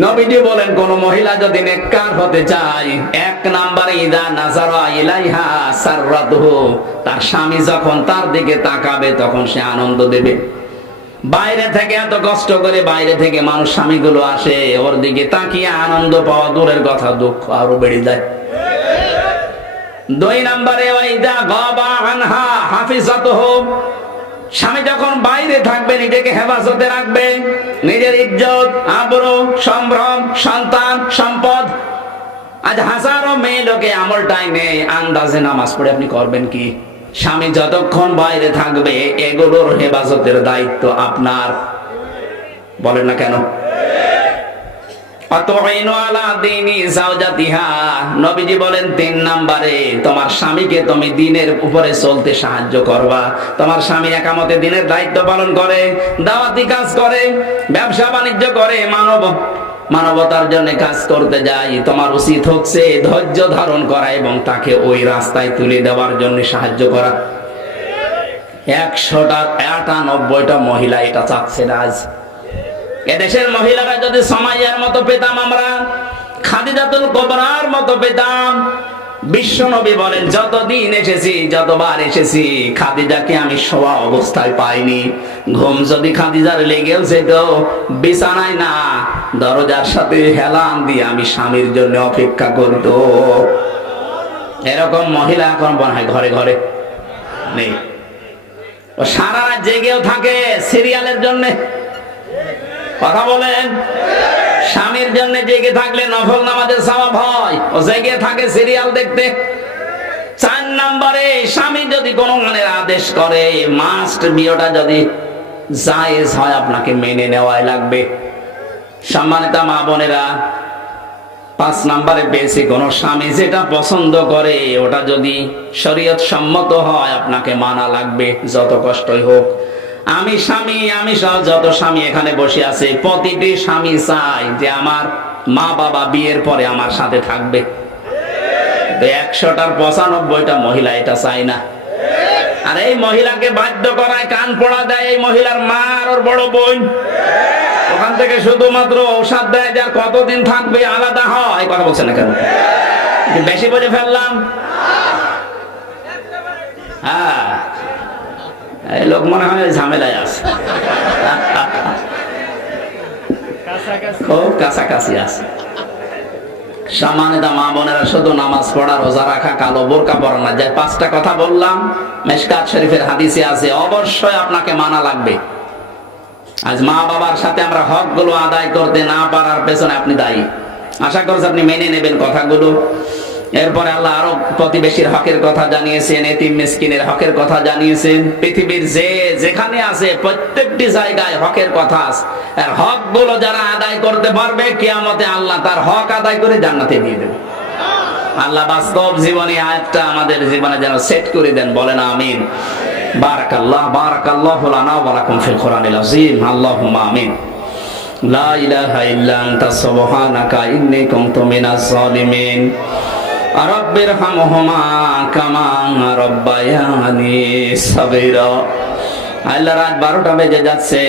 নবীজি বলেন কোন মহিলা যদি নেককার হতে চায়, এক নম্বরে ইদা নাজারা ইলাইহা সাররাতুহু, তার স্বামী যখন তার দিকে তাকাবে তখন সে আনন্দ দেবে। বাইরে থেকে এত কষ্ট করে বাইরে থেকে মানুষ স্বামীগুলো আসে, ওর দিকে তাকিয়ে আনন্দ পাওয়া দূরের কথা, দুঃখ আরো বেড়ে যায়। দুই নম্বরে ওয়াইদা গাবা আনহা হাফিজাতুহু, স্বামী যখন বাইরে থাকবে নিজেকে হেফাজতে রাখবে, নিজের ইজ্জত, আবরু, সম্ভ্রম, সন্তান, সম্পদ। আজ হাজারো মেয়ে লোকে আমলটাই নেই, আন্দাজে নামাজ পড়ে আপনি করবেন কি? স্বামী যতক্ষণ বাইরে থাকবে এগুলোর হেফাজতের দায়িত্ব আপনার। বলেন না কেন? নবীজি বলেন 3 নম্বরে তোমার স্বামীকে তুমি দ্বীনের উপরে চলতে সাহায্য করবা। তোমার স্বামী একামতে দ্বীনের দায়িত্ব পালন করে, দাওয়াতি কাজ করে, ব্যবসা বাণিজ্য করে, মানবতার জন্য কাজ করতে যায়, তোমার উচিত হচ্ছে ধৈর্য ধারণ করা এবং তাকে ওই রাস্তায় তুলে দেওয়ার জন্য সাহায্য করা। 198টা মহিলা এটা চাচ্ছে না। আজ এদেশের মহিলারা যদি সুমাইয়ার মতো পেতাম, আমরা খাদিজাতুল কুবরার মতো পেতাম। বিশ্ব নবী বলেন যতদিন এসেছি, যতবার এসেছি, খাদিজাকে আমি শোয়া অবস্থায় পাইনি। ঘুম যদি খাদিজার লেগেও যেত, বিছানায় না, দরজার সাথে হেলান দিয়ে আমি স্বামীর জন্য অপেক্ষা করত। এরকম মহিলা এখন মনে হয় ঘরে ঘরে নেই। সারা রাত জেগেও থাকে সিরিয়ালের জন্য। কথা বলেন, স্বামীর জন্য জেগে থাকলে নফল নামাজের সওয়াব হয়, ও জেগে থাকে সিরিয়াল দেখতে। 4 নম্বরে স্বামী যদি কোনো গানের আদেশ করে, মাস্ট বিয়েটা যদি জায়েজ হয় আপনাকে মেনে নেওয়াই লাগবে। সম্মানিত মা বোনেরা, 5 নম্বরে পেয়েছি কোন স্বামী যেটা পছন্দ করে ওটা যদি শরীয়ত সম্মত হয় আপনাকে মানা লাগবে, যত কষ্টই হোক। আমি স্বামী, আমি সহ যত স্বামী এখানে বসে আছে, প্রতিটি স্বামী চাই যে আমার মা বাবা বিয়ের পরে আমার সাথে থাকবে। 100টার 95টা মহিলা এটা চায় না। আর এই মহিলাকে বাধ্য করায়, কান পড়া দেয় এই মহিলার মা আর ওর বড় বোন। ওখান থেকে শুধুমাত্র ঔষধ দেয়, যার কতদিন থাকবে আলাদা হয়। কথা বলছেন না কেন? বেশি বলে ফেললাম? হ্যাঁ, এই লোক মনে হয় ঝামেলায় আছে, খুব কাছাকাছি আছে। সম্মানিত মা বোনেরা, শুধু নামাজ পড়া, রোজা রাখা, কালো বোরকা পরা না, যে 5টা কথা বললাম মিশকাত শরীফের হাদিসে আছে, অবশ্যই আপনাকে মানা লাগবে। আজ মা বাবার সাথে আমরা হক গুলো আদায় করতে না পারার পেছনে আপনি দায়ী। আশা করছি আপনি মেনে নেবেন কথাগুলো। এরপরে আল্লাহ আরো প্রতিবেশীর হকের কথা জানিয়েছেন, এতিম মিসকিনের হকের কথা জানিয়েছেন। পৃথিবীর যেখানে আছে প্রত্যেকটি জায়গায় হকের কথা আছে। আর হক গুলো যারা আদায় করতে পারবে, কিয়ামতে আল্লাহ তার হক আদায় করে জান্নাতে দিয়ে দেবে। আল্লাহ বাস্তব জীবনে আয়াতটা আমাদের জীবনে যেন সেট করে দেন, বলেন আমিন। বারাকাল্লাহু লানা ওয়া লাকুম ফিল কোরআনিল আযীম। আল্লাহুম্মা আমিন। লা ইলাহা ইল্লা আনতা সুবহানাকা ইন্নী কুনতু মিনাজ জালিমিন। রাব্বিরহামহুমা কামা রাব্বায়ানি সাগীরা। আল্লাহ, রাত 12টা বেজে যাচ্ছে।